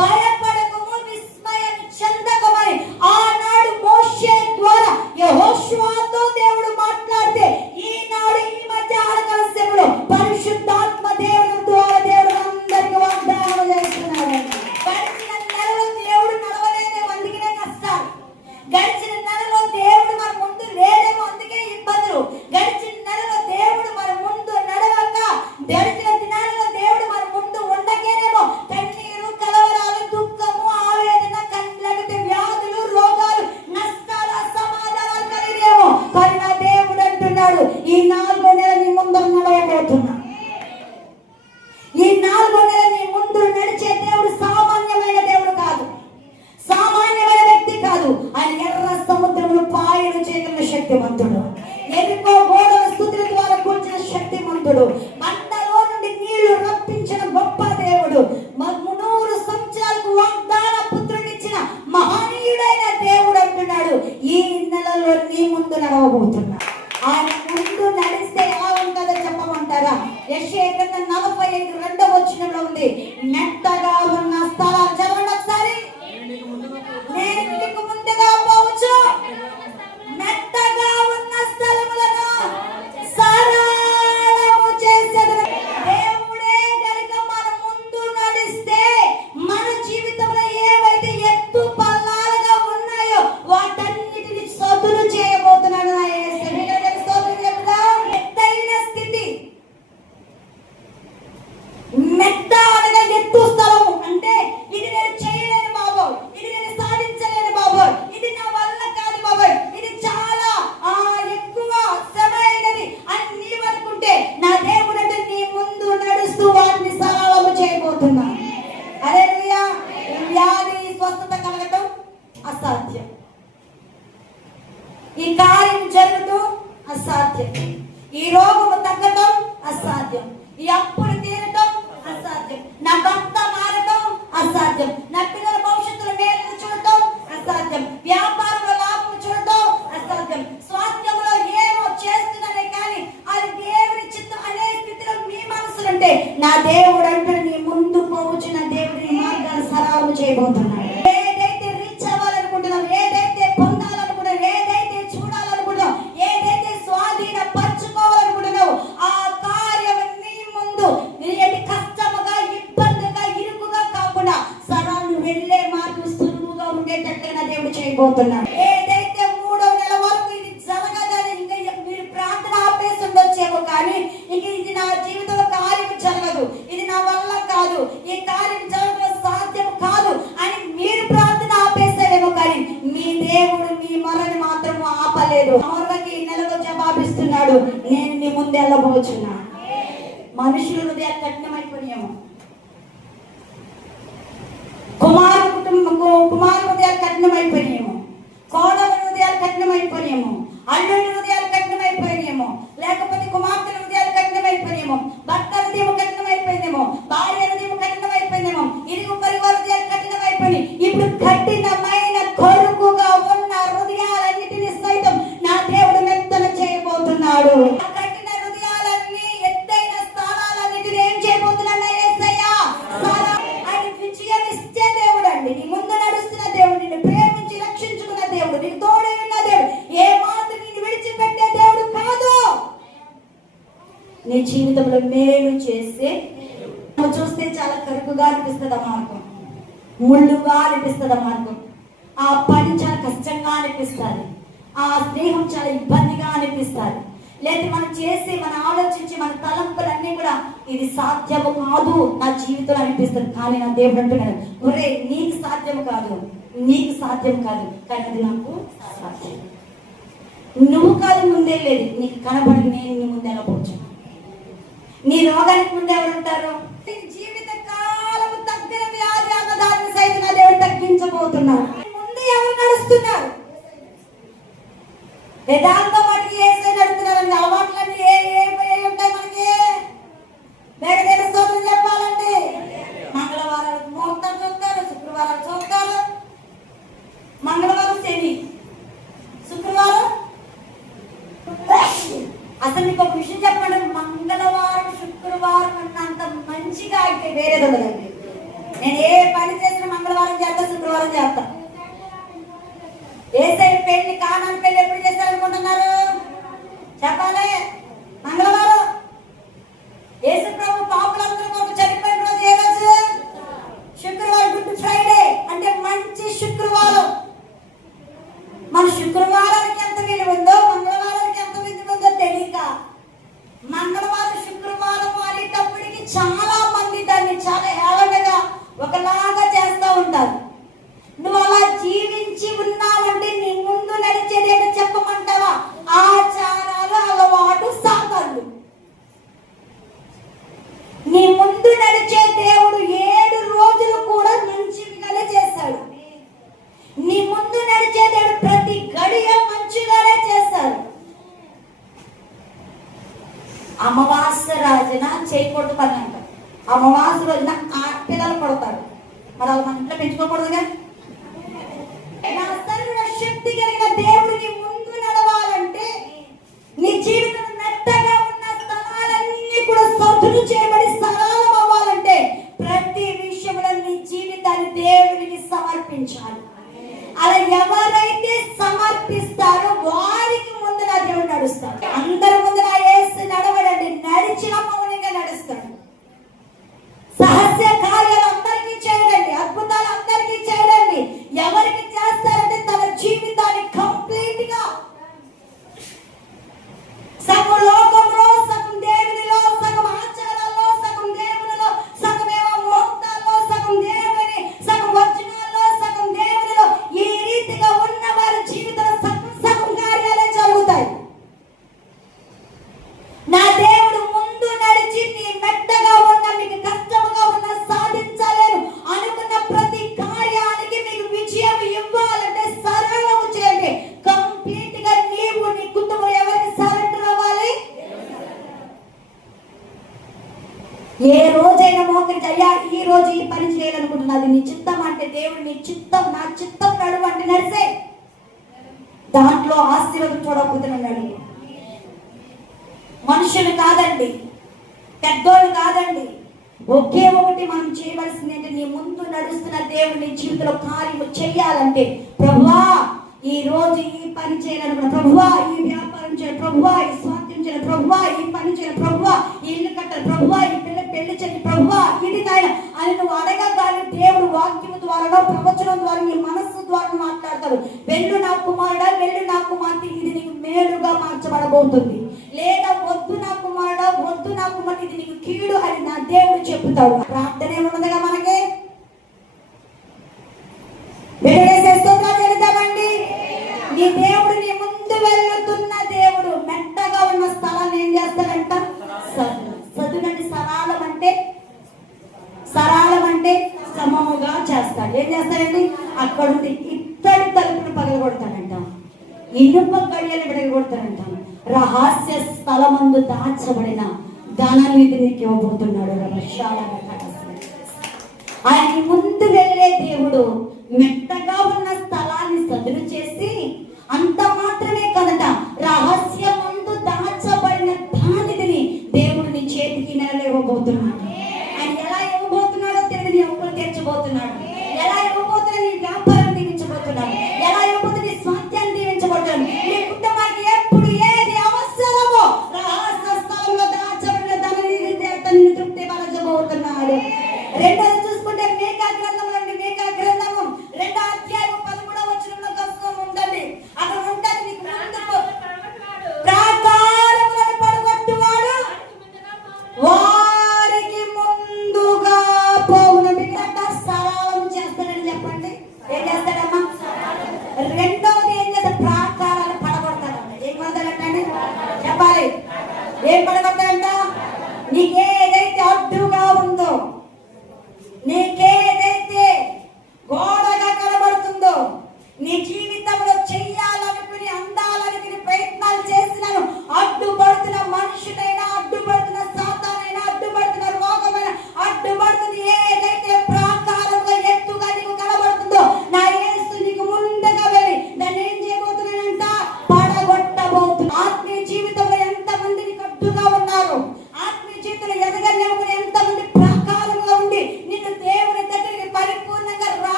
భయపడకము, విస్మయం చెందకమని ఆనాడు మోషే ద్వారా యెహోషువతో దేవుడు మాట్లాడితే, ఈనాడు ఈ మధ్య ఆరకాల పరిశుద్ధాత్మ దేవుడు ద్వారా దేవుడు అందరికీ వాగ్దానం చేస్తున్నాడు. గడిచిన నెలలో దేవుడు నడవలేదేమో, అందుకనే కష్టాలు. గడిచిన నెలలో దేవుడు మన ముందు లేడేమో, అందుకే ఇబ్బందులు. గడిచిన నెలలో దేవుడు మన ముందు నడవక, గడిచిన దినాలలో దేవుడు మన ముందు ఉండకేనేమో కన్నీరు, కలవరాలు, దుఃఖము, ఆవేదన, లేకపోతే వ్యాధులు, రోగాలు, నష్టాలు, అసమాధానాలు కలిగేమో. కానీ నా దేవుడు అంటున్నాడు, ఈ 4 నెలలు నీ ముందు నడవబోతున్నా. ఈ 4 నెలలు నీ ముందు నడిచే దేవుడు సామాన్యమైన దేవుడు కాదు, సామాన్యమైన వ్యక్తి కాదు. ఆయన ఎర్ర సముద్రమును పాయలు చేయగలిగిన శక్తిమంతుడు, ఎరుకో గోడల స్తుతుల ద్వారా కూర్చిన శక్తిమంతుడు, మంటలో నుండి నీళ్లు రప్పించిన గొప్ప దేవుడు, 300 సంవత్సరాలకు వాగ్దాన పుత్రునిచ్చిన మహనీయుడైన దేవుడు అంటున్నాడు, ఈ నెలలో నీ ముందు నడవబోతున్నా. ఆయన ముందు నడిస్తే ఎలా ఉంటుందో చెప్పమంటారా? యెషయా 45:2 ఉంది, మెత్తగా ఉన్న స్థలాలు చదవండి ఒకసారి. నేను నీకు ముందుగా పోవచ్చు, మెత్తగా ఉన్న స్థలములను సరళము చేసేదను. దేవుడే గనుక మన ముందు నడిస్తే మన జీవితంలో ఏవైతే ఎత్తు పల్లాలుగా ఉన్నాయో వాటన్నిటిని సదులు చేయబోతున్నాడు. ఎత్తైన స్థితి, మెత్త అనగా ఎత్తు స్థలము అంటే ఇది నేను చేయలేను బాబు, ఇది నేను సాధించలేను బాబు, ఇది నా వల్ల కాదు బాబు, ఇది చాలా ఎక్కువ శ్రమైనది అని నీవు అనుకుంటే, నా దేవుడు అంటే నీ ముందు నడుస్తూ వాటిని సరళము చేయబోతున్నా. హల్లెలూయా. వ్యాధి స్వస్థత కలగటం అసాధ్యం, ఈ కార్యం జరుగుతూ అసాధ్యం, ఈ రోగము తగ్గటం అసాధ్యం, ఈ అప్పులు తీరటం అసాధ్యం, నా భర్త మారటం అసాధ్యం, నా పిల్లల భవిష్యత్తులో మేలు చూడటం అసాధ్యం, వ్యాపారంలో లాభం చూడటం అసాధ్యం, స్వాస్థ్యంలో ఏమో చేస్తున్నానే కానీ అది దేవుని చిత్తం అనే స్థితిలో మీ మనసులుంటే, నా దేవుడు అంటే నీ ముందు పోవచ్చు, నా దేవుడి మార్గాన్ని సరళం చేయబోతున్నాడు. ఏదైతే రీచ్ అవ్వాలనుకుంటున్నాం, ఏదైతే పొందాలనుకుంటున్నాం, ఏదైతే చూడాలనుకుంటున్నాం, ఏదైతే స్వాధీనపరచుకోవాలనుకుంటున్నావు, ఆ కార్యం నీ ముందు కష్టముగా, ఇబ్బందిగా, ఇరుకుగా కాకుండా సరళం వెళ్ళే మార్గం సులువుగా ఉండేటట్టుగా దేవుడు చేయబోతున్నాడు. ఏదైతే 3వ నెల వరకు ఇది జరగదని ఇంకా మీరు ప్రార్థన ఆపేసి ఉండొచ్చేమో, కానీ ఇంక ఇది నా జీవితంలో కార్యం జరగదు, ఇది నా వల్ల కాదు, ఈ కార్యం జరగడం సాధ్యం కాదు అని మీరు ప్రార్థన ఆపేసారేమో, కానీ మీ దేవుడు మీ మొరని మాత్రం ఆపలేదు. మొరకి ఈ నెలలో జవాబిస్తున్నాడు, నేను నీ ముందు వెళ్ళబోచున్నా. మనుషుల హృదయాలు కఠినమైపోయాము, కుమారు హృదయాలు కఠినమైపోయాము, కోడల హృదయాలు కఠినమైపోయాము, అల్లుడి హృదయాలు కఠినమైపోయాము, లేకపోతే కుమార్తెల హృదయాలు కఠినమైపోయాము, భర్త హృదయం కఠినమైపోయిందేమో, భార్య హృదయం కఠినమైపోయిందేమో, ఇరుగు పరివార హృదయాలు కఠినమైపోయి ఇప్పుడు కఠినమైన కొడుకుగా ఉన్న హృదయాలన్నిటిని సైతం నా దేవుడు మెత్తన చేయబోతున్నాడు. కఠిన హృదయాలన్నీ, ఎత్తైన స్థానాలన్నిటిని ఏం చేయబోతున్నాడు యేసయ్యా? ఆయన విజయం ఇచ్చే దేవుడు అండి, నీ ముందు నడుస్తున్న దేవుడు, నిన్ను ప్రేమించి రక్షించుకున్న దేవుడు, నీకు తోడై ఉన్న దేవుడు, ఏ మాత్రం నిన్ను విడిచిపెట్టే దేవుడు కాదు. నీ జీవితంలో మేలు చేసే చూస్తే చాలా కరుకుగా అనిపిస్తుంది ఆ మార్గం, ముళ్ళుగా అనిపిస్తుంది ఆ మార్గం, ఆ పని చాలా కష్టంగా అనిపిస్తుంది, ఆ స్నేహం చాలా ఇబ్బందిగా అనిపిస్తుంది, లేదా మనం చేసి మన ఆలోచించి మన తలంపులన్నీ కూడా ఇది సాధ్యము కాదు నా జీవితంలో అనిపిస్తుంది. కానీ నా దేవుడు అంటున్నాడు, ఒరే నీకు సాధ్యం కాదు, నీకు సాధ్యం కాదు, కానీ అది నాకు సాధ్యం. నువ్వు కాదు ముందే లేదు, నీకు కనబడి నేను నీ ముందే వెళ్ళవచ్చు. నీ రోగానికి ముందు ఎవరు ఉంటారు? జీవిత కాలం తగ్గిన వ్యాధి అన్నదాన్ని సైతం నా దేవుడు తగ్గించబోతున్నారు. ముందు ఎవరు నడుస్తున్నారు? వేదాంతం మనకి ఏసై నడుస్తున్నారండి. అలవాట్లన్నీ ఏ ఉంటాయి మనకి? వేరే స్తోత్రం చెప్పాలండి. మంగళవారాలు ముహూర్తం చూస్తారు, శుక్రవారాలు చూస్తారు, మంగళవారం శని, శుక్రవారం. అసలు మీకు ఒక విషయం చెప్పండి, మంగళవారం శుక్రవారం అన్నంత మంచిగా అయితే వేరేది ఉండదండి. నేను ఏ పని చేసిన శుక్రవారం చేస్తాం. ఏసై పెళ్లి కానాని పెళ్లి ఎప్పుడు చేస్తారనుకుంటున్నారు? చెప్పాలి. మంగళవారం. యేసు ప్రభు పాపులందరూ కొరకు చనిపోయిన రోజు ఏ రోజు? శుక్రవారం, గుడ్ ఫ్రైడే అంటే మంచి శుక్రవారం. మన శుక్రవారానికి ఎంత విలువ ఉందో మంగళవారానికి ఎంత విలువ ఉందో తెలియక మంగళవారం శుక్రవారం అనేటప్పటికి చాలా మంది దాన్ని చాలా ఏళ్ళగా ఒకలాగా చేస్తూ ఉంటారు. నువ్వు అలా జీవించి ఉన్నావంటే నీ ముందు నడిచేదేంటో చెప్పమంటావా? ఆచారాలు, అలవాటు, సాధనలు. నీ ముందు నడిచే దేవుడు 7 రోజులు కూడా మంచిగానే చేశాడు. నీ ముందు నడిచే దేవుడు ప్రతి గడియ మంచిగానే చేశాడు. అమావాస్య రోజున చేయకూడదు పని అంట. అమావాస్య రోజున పిల్లలు కొడతారు. మరి వాళ్ళు మన ఇంట్లో పెంచుకోకూడదుగా. శక్తి కలిగిన దేవుడిని ముందు నడవాలంటే నీ జీవితం మెత్తగా ఉన్న స్థలాలన్నీ కూడా సదును చేయబడి సరళం అవ్వాలంటే ప్రతి విషయంలో నీ జీవితాన్ని దేవుడికి సమర్పించాలి. అలా ఎవరైతే సమర్పిస్తారో వారికి ముందు నా దేవుడు నడుస్తాడు. అందరి ముందు నా యేసు నడవడండి, నడిచిన మౌనంగా నడుస్తాడు. సహస్య కార్యాలు అందరికీ చేయడండి, అద్భుతాలు అందరికీ చేయడండి. ఎవరికి చేస్తారంటే తన జీవితాన్ని కంప్లీట్ గా సగం లోకంలో, సగం దేవునిలో, సగం ఆచారాల్లో, సగం దేవునిలో, సగమేమో మోక్తాల్లో, సగం దేవుని, సగం వచనాల్లో, సగం దేవునిలో. ఈ రీతిగా ఉన్న వారి జీవితంలో సగం సగం కార్యాలే జరుగుతాయి. నా దేవుడు ముందు నడిచి నీ మెత్తగా ఉన్న, మీకు కష్టముగా ఉన్న, సాధించలేను అనుకున్న ప్రతి కార్యానికి మీకు విజయం ఇవ్వాలంటే సరళము చేయండి. కంప్లీట్ గా నీవు నీ కుటుంబం ఎవరికి సరెండర్ అవ్వాలి? ఏ రోజైనా మోకరించి అయ్యా ఈ రోజు ఈ పని చేయాలనుకుంటున్నది నీ చిత్తం అంటే దేవుడు నీ చిత్తం, నా చిత్తం నడువు అంటే నడిసే. దాంట్లో ఆశీర్వాదం చూడకపోతున్నాడు. మనుషులు కాదండి, పెద్దోళ్ళు కాదండి. ఒకే ఒకటి మనం చేయవలసింది ఏంటంటే నీ ముందు నడుస్తున్న దేవుడు నీ జీవితంలో కార్యము చేయాలంటే ప్రభువా ఈ రోజు ఈ పని చేయాలనుకున్న, ప్రభువా ఈ వ్యాపారం చేయాలి, ప్రభువా ఈ స్వార్థం చేయాలి, ప్రభువా ఈ పని చేయాలి, ప్రభువా ఈ ఇల్లు కట్టాలి, ప్రభువా ఈ పెళ్లి చేయాలి, ప్రభువా ఇది నాయన అని నువ్వు అడగగానే దేవుడు వాక్యము ద్వారా, ప్రవచనం ద్వారా, నీ మనస్సు ద్వారా మాట్లాడతాడు. వెళ్ళు నా కుమారుడా, వెళ్ళు నా కుమార్తె, ఇది నీకు మేలుగా మార్చబడబోతుంది. లేదా వద్దు నా కుమారుడా, వద్దు నా కుమార్తె, ఇది నీకు కీడు అని నా దేవుడు చెప్తాడు. ప్రార్థన ఏమున్నదిగా మనకి? వెళ్తామండి. నీ దేవుడు నీ ముందు వెళ్తున్న దేవుడు మెత్తగా ఉన్న స్థలాన్ని ఏం చేస్తాడంట? సదునండి. సరళం అంటే సమముగా చేస్తాడు. ఏం చేస్తాడండి? అక్కడ ఉంది ఇత్తడి తలుపును పగలగొడతాడంట, ఇనుప గడియలు విడగొడతాడంట. రహస్య స్థలమందు దాచబడిన ధననిధి నీకు ఇవ్వబోతున్నాడు. ఆయన ముందు వెళ్ళే దేవుడు మెత్తగా ఉన్న స్థలాన్ని సదును చేసి అంత మాత్రమే కదట, రహస్యమందు దాచబడిన ధననిధిని దేవుడు నీ చేతికి నెలలో ఇవ్వబోతున్నాడు. ఆయన ఎలా ఇవ్వబోతున్నాడో తెలియదు. నీ అప్పులు తీర్చబోతున్నాడు. ఎలా ఇవ్వబోతున్నా నీ వ్యాపారం దీవించబోతున్నాడు. ఎలా ఇవ్వబోతున్నా నీ స్వాస్థ్యాన్ని దీవించబోతున్నాడు. నీ కుటుంబానికి ఎప్పుడు ఏది అవసరమో రహస్య స్థలంలో దాచబడిన ధననిధి నిన్ను తృప్తి పరచబోతున్నాడు. రెండోది చూసుకుంటే మేకా గ్రంథంలో, మేకా గ్రంథము 2వ అధ్యాయం 13వ వచనంలో కష్టం ఉందండి. అక్కడ ఉంటుంది నీకు ముందు ప్రాకారములను పడగొట్టువాడు వారికి ముందుగా పోవును. బిడ్డ సరళం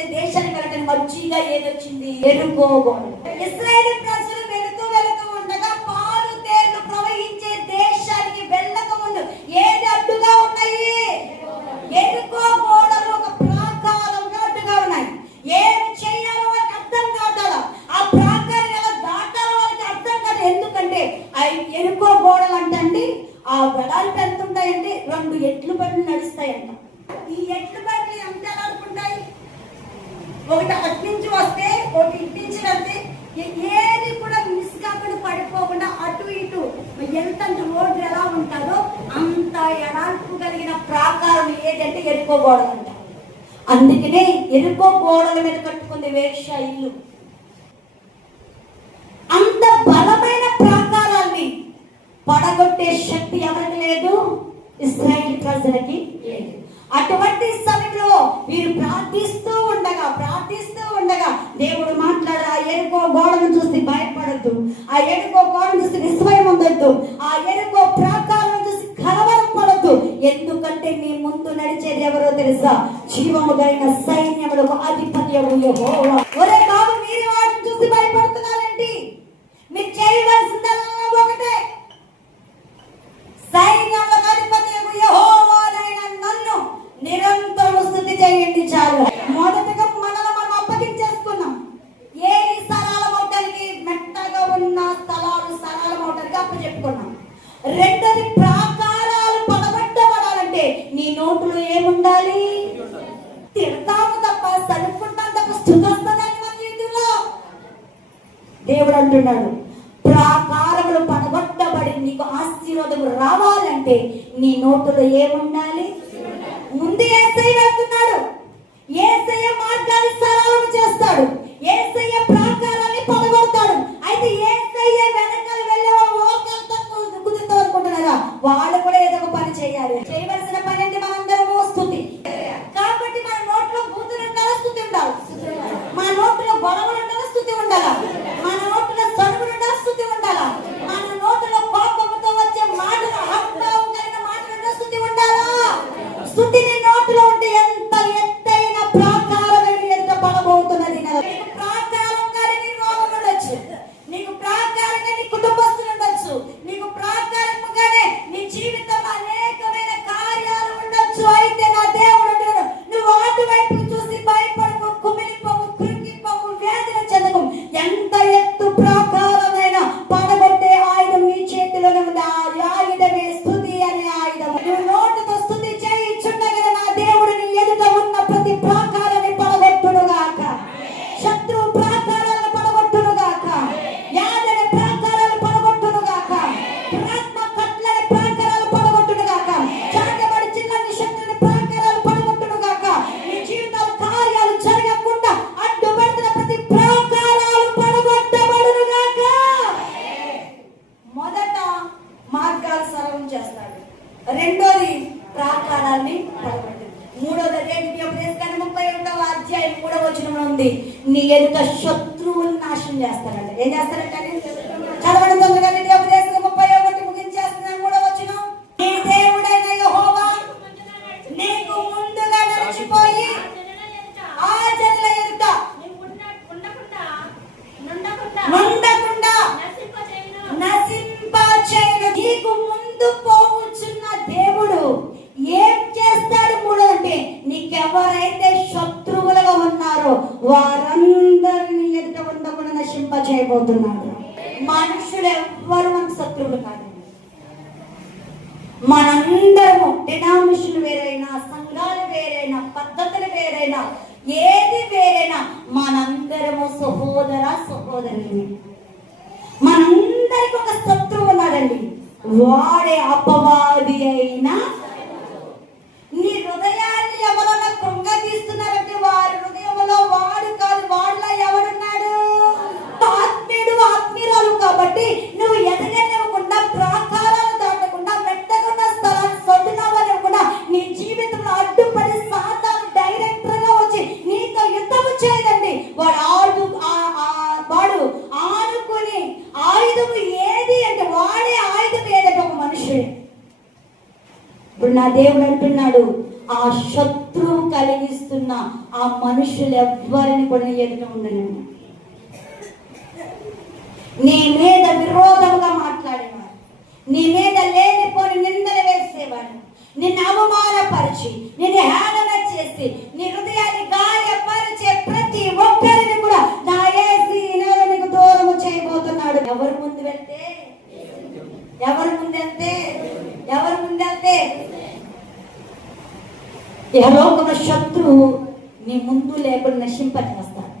ప్రవహించే దేశానికి వెళ్ళటం మధ్యగా ఏదొచ్చింది? ఎరుకో గోడ. ఇశ్రాయేలు ప్రజలు వెళుతూ వెళుతూ ఉండగా పాలు తేళ్లు ప్రవహించే దేశానికి వెళ్ళక ముందు ఏది అడ్డుగా ఉన్నాయి? ఎరుకో గోడలు ఒక ప్రాకారంగా అడ్డుగా ఉన్నాయి. ఏం చేయాలో వాళ్ళకి అర్థం కాదాల. ఆ ప్రాకారం ఎలా దాటాలో వాళ్ళకి అర్థం కాదు. ఎందుకంటే ఆ ఎరుకో గోడలు అంటే ఆ వెడల్పు ఎంత ఉంటాయంటే 2 ఎడ్ల బండ్లు నడుస్తాయంట. ఈ ఎడ్ల బండ్లు ఎంత అనుకుంటాయి? ఒకటి అటు నుంచి వస్తే ఒకటి ఇటు నుంచి వెళ్తే ఏది కూడా మిస్ కాకుండా పడిపోకుండా అటు ఇటు ఎంత రోడ్డు ఎలా ఉంటుందో అంత ఎడాల్పు కలిగిన ప్రాకారం ఏదంటే ఎరుకో గోడలు అంట. అందుకనే ఎరుకో గోడల మీద కట్టుకుంది వేశ్య ఇల్లు. అంత బలమైన ప్రాకారాన్ని పడగొట్టే శక్తి ఎవరికి లేదు? ఇశ్రాయేలు ప్రజలకి లేదు. అటువంటి సమయంలో వీరు ప్రార్థిస్తూ ఉండగా దేవుడు మాట్లాడు, ఆ ఎరుకో గోడను చూసి భయపడద్దు, ఆ ఎరుకో గోడను చూసి విస్మయం ఉండొద్దు, ఆ ఎరుకో ప్రాకారం చూసి కలవరం పడద్దు. ఎందుకంటే మీ ముందు నడిచేది ఎవరో తెలుసా? జీవము కలిగిన సైన్యములకు అధిపతి యెహోవా. ఒరే బాబు, మీరు వాటిని చూసి భయపడుతున్నారండి. మీరు చేయవలసిందల్లా ఒకటే, సైన్యములకు అధిపతి యెహోవానైన నన్ను నిరంతరం స్తుతి చేయండి చాలు. మొదటగా మనల్ని మనం అప్పగించేసుకున్నాం. ఏ సరళమవటానికి మెట్టగా ఉన్న స్థలాలు సరళమవటానికి అప్పచెప్పుకున్నాం. రెండోది, ప్రాకారాలు పడగొట్టబడాలంటే నీ నోట్లో ఏముండాలి? తిడతాము తప్ప, సరుకుంటాం తప్ప స్తుతి వస్తుందని మన జీవితంలో. దేవుడు అంటున్నాడు, ప్రాకారములు పడగొట్టబడి నీకు ఆశీర్వాదం రావాలంటే నీ నోటులో ఏముండాలి? ముందు యేసయ్య వెళ్తున్నాడు. యేసయ్య మార్గాన్ని సరళం చేస్తాడు. యేసయ్య ప్రాకారాన్ని పడగొడతాడు. అయితే యేసయ్య వెనకాల వెళ్ళే ఓకంతా కుదురుతూ అనుకుంటున్నారా? వాళ్ళు కూడా ఏదో ఒక పని చేయాలి. చేయవలసిన పని అంటే మనందరము స్తుతి. కాబట్టి మన నోట్లో బూతులు ఉండాలా? స్తుతి ఉండాలి. మన నోట్లో గొడవలు ఉండాలా? స్తుతి ఉండాలా? మన నోట్లో సనుగులు ఉండాలా? స్తుతి ఉండాలా? మన నోట్లో కోపంతో వచ్చే మాటలు, అహంభావం కలిగిన మాటలు స్తుతి ఉండాలా? స్తుతిని నోట్లో ఉంటే ఎంత ఎత్తైన ప్రాకారం ఎంత పడబోతున్నది. నీకు ప్రాకారంగా నీ రోగం ఉండొచ్చు, నీకు ప్రాకారంగా నీ కుటుంబస్తులు ఉండొచ్చు, నీకు ప్రాకారంగానే నీ జీవితంలో అనేకమైన కార్యాలు ఉండొచ్చు. అయితే నా దేవుడు అంటున్నాడు, నువ్వు అటువైపు చూసి భయపడకు, కుమిలిపోవు, కృంగిపోవు, వేదన చెందకు. ఎంత ఎత్తు ప్రాకారమైన పడగొట్టే ఆయుధం నీ చేతిలోనే ఉంది. ఆ ఆయుధమే స్తుతి అనే ఆయుధం. నువ్వు నోటితో స్తుతి చేయించుండగా నా దేవుడు నీ ఎదుట ఉన్న ప్రతి ప్రాకారాన్ని పడగొట్టునుగాక. శత్రు ప్రాకారాలను పడగొట్టునుగాక. యాదన ప్రాకారాలు పడగొట్టునుగాక. ప్రాత్మ కట్లని ప్రాకారాలు పడగొట్టునుగాక. చాటబడి చిన్నని శత్రుని ప్రాకారాలు పడగొట్టునుగాక. నీ జీవితాల కార్యాలు జరగకుండా అడ్డుపడుతున్న ప్రతి ప్రాకారాలు పడగొట్టబడునుగాక. మొదట మార్గాలు సరళం చేస్తాడు. రెండోది ప్రాకారాన్ని పడగొట్టాడు. మూడోది ద్వితీయోపదేశకాండం 31వ అధ్యాయం 3వ వచనంలో ఉంది, నీ ఎదుట శత్రువులను నాశనం చేస్తాడంట. ఏం చేస్తాడంటే? చదవడం తొందరగా. ద్వితీయోపదేశకాండం 31 ముగించేస్తున్నాను. 3వ వచనం, నీ దేవుడైన యెహోవా నీకు ముందుగా నడిచిపోయి ఆ జనుల ఎదుట నుండకుండా నశింపచేయును. నీకు ముందు పోవచ్చున్న దేవుడు ఏం చేస్తాడు? మూడోదంటే, నీకెవరైతే శత్రువులుగా ఉన్నారో వారందరినీ ఎదుట ఉండకుండా నశింపచేయబోతున్నాడు. మనుషులు ఎవ్వరు మనకు శత్రువులు కాదు. మనందరము డినామినేషన్లు వేరైనా, సంఘాలు వేరైనా, పద్ధతులు వేరైనా, ఏది వేరైనా మనందరము సహోదరులు. మనందరికి ఒక శత్రువు ఉన్నాడండి. వాడే అపవాది అయినా. నీ హృదయాన్ని ఎవరన్నా కృంగతీస్తున్నారంటే వారి హృదయంలో వాడు కాదు, వాళ్ళ ఎవరున్నాడు? ఆత్మీయుడు, ఆత్మీయురాలు. కాబట్టి నువ్వు ఎదగనివ్వకుండా, ప్రాకారాలు దాటకుండా, మెట్టకున్న స్థలాన్ని సొంతనావనివ్వకుండా నీ జీవితంలో అడ్డుపడి సాతాను డైరెక్టర్ గా వచ్చి నీతో యుద్ధము చేయదండి. వాడు ఆనుకుని ఆయుధము ఏది అంటే వాడే ఆయుధం ఏదంటే ఒక మనుషుడే. ఇప్పుడు నా దేవుడు అంటున్నాడు, ఆ శత్రువు కలిగిస్తున్న ఆ మనుషులు ఎవ్వరిని కూడా ఎదుట ఉండనండి. నీ మీద విరోధముగా మాట్లాడేవాడు, నీ మీద లేనిపోని నిందలు వేసేవాడు, నిన్ను అవమానపరిచి నిన్ను హేళన చేసి నీ హృదయాన్ని గాయపరిచే ప్రతి ఒక్కరిని కూడా నా యేసు ఈ నెల నీకు దూరము చేయబోతున్నాడు. ఎవరు ముందు వెళ్తే యెహోవా శత్రువు నీ ముందు లేకుండా నశింపచేస్తాడు.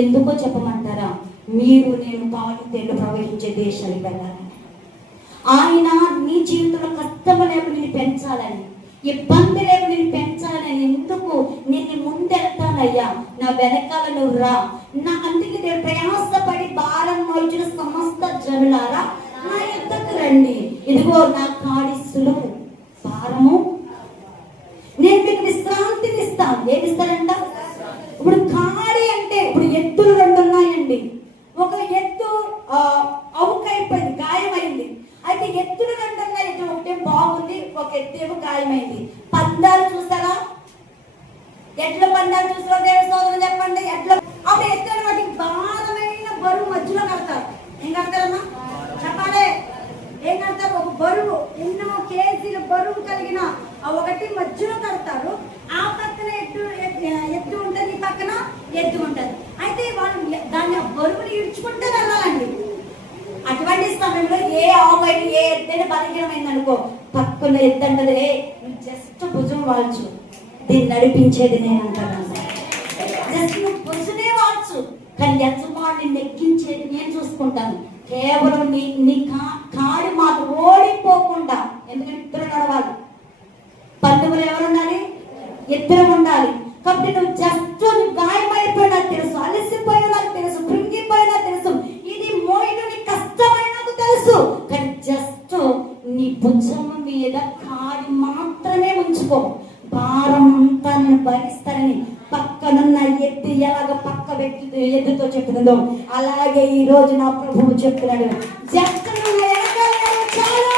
ఎందుకో చెప్పమంటారా? మీరు నేను పాలు తేళ్లు ప్రవహించే దేశానికి వెళ్ళాలని, ఆయన నీ జీవితంలో కష్టము లేకుండా నేను పెంచాలని, ఇబ్బంది లేకుండా నేను పెంచాలని. ఎందుకు నేను ముందెళ్తానయ్యా, నా వెనకాల నువ్వు రా. నా అందుకే నేను ప్రయాసపడి భారం మోయించిన సమస్త జనులారా నా యొద్దకు రండి. ఇదిగో నా కాడి సులువు, భారము నేను మీకు విశ్రాంతిని ఇస్తాను. ఏమి ఇస్తానంట? ఇప్పుడు కాడి అంటే ఇప్పుడు ఎత్తులు రెండు ఉన్నాయండి. ఒక ఎత్తు అవుకైపోయింది, గాయమైంది. అయితే ఎత్తులు రెండు ఉన్నాయి, ఎత్తు ఒకటే బాగుంది, ఒక ఎత్తు ఏమో గాయమైంది. పందాలు చూసారా? ఎట్ల పందాలు చూసారా? దేవుడి సోదరులు చెప్పండి. ఎట్లా అప్పుడు ఎత్తులు వాటికి భారమైన బరువు మధ్యలో కడతారు. ఏం కడతారమ్మా చెప్పాలి? ఏం కడతారు? ఒక బరువు, ఎన్నో కేజీల బరువు కలిగిన ఒకటి మధ్యలో కడతారు. ఆ పక్కన ఎత్తు ఉంటుంది, ఈ పక్కన ఎత్తు ఉంటుంది. అయితే వాళ్ళు దాన్ని బరువుని ఈడ్చుకుంటే వెళ్ళాలండి. అటువంటి సమయంలో ఏ ఆవుపైన ఏ ఎత్తైన బలహీనమైంది అనుకో, పక్కన ఎత్తు అంటది, జస్ట్ భుజం వాల్చు, దీన్ని నడిపించేది నేను అంటాను. జస్ట్ నువ్వు భుజమే వాల్చు, కానీ యజమాని నెగ్గించేది నేను చూసుకుంటాను. కేవలం నీ కాడి మాకు ఓడిపోకుండా. ఎందుకంటే ఇద్దరు నడవాలి, పందుములు ఎవరు ఉండాలి? ఇద్దరు ఉండాలి. కాబట్టి నువ్వు జస్ట్ గాయమైపోయినా తెలుసు, అలసిపోయినా తెలుసు, కృంగిపోయినా తెలుసు, ఇది మోయడం నీకు కష్టమైన నాకు తెలుసు, కానీ జస్ట్ నీ భుజం మీద కాడి మాత్రమే ఉంచుకో. భారం అంతా నేను భరిస్తానని పక్కనున్న ఎత్తి ఎలాగ పక్క వ్యక్తి ఎద్దుతో చెప్తుందో అలాగే ఈ రోజు నా ప్రభువు చెప్తున్నాడు. జస్ట్ చాలు,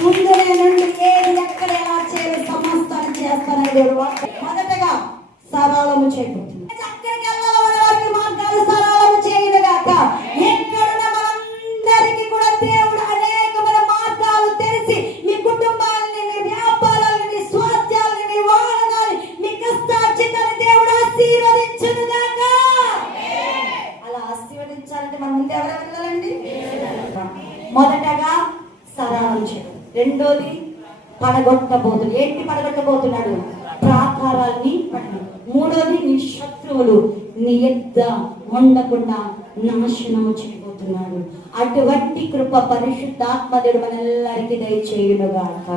ముందు నుండి ఏది ఎక్కడ ఎలా చేయాలి సమస్తాన్ని చేస్తానని దేవుడు మొదటగా సరళము చేయబోతుంది. చక్కరికి వెళ్ళాలని మార్గాలు సరళము చేయనుగాక. ఎక్కడున్న మనందరికీ కూడా దేవుడు అనేకమైన మార్గాలు తెలిసి మీ కుటుంబాలని, మీ వ్యాపారాలని, మీ స్వాస్థ్యాలని, మీ వాహనాన్ని, మీ కష్టార్జితాన్ని దేవుడు ఆశీర్వదించునుగాక. అలా ఆశీర్వదించాలంటే మన ముందు ఎవరు వెళ్ళాలండి? మొదటగా సరళం చేయడం, రెండోది పడగొట్టబోతుడు. ఏంటి పడగొట్టబోతున్నాడు? ప్రాకారాన్ని పట్టడం. మూడోది నీ శత్రువులు నీ యొద్ద ఉండకుండా నాశనము చేయబోతున్నాడు. అటువంటి కృప పరిశుద్ధాత్మ దేవుడు మనందరికీ దయచేయునుగాక.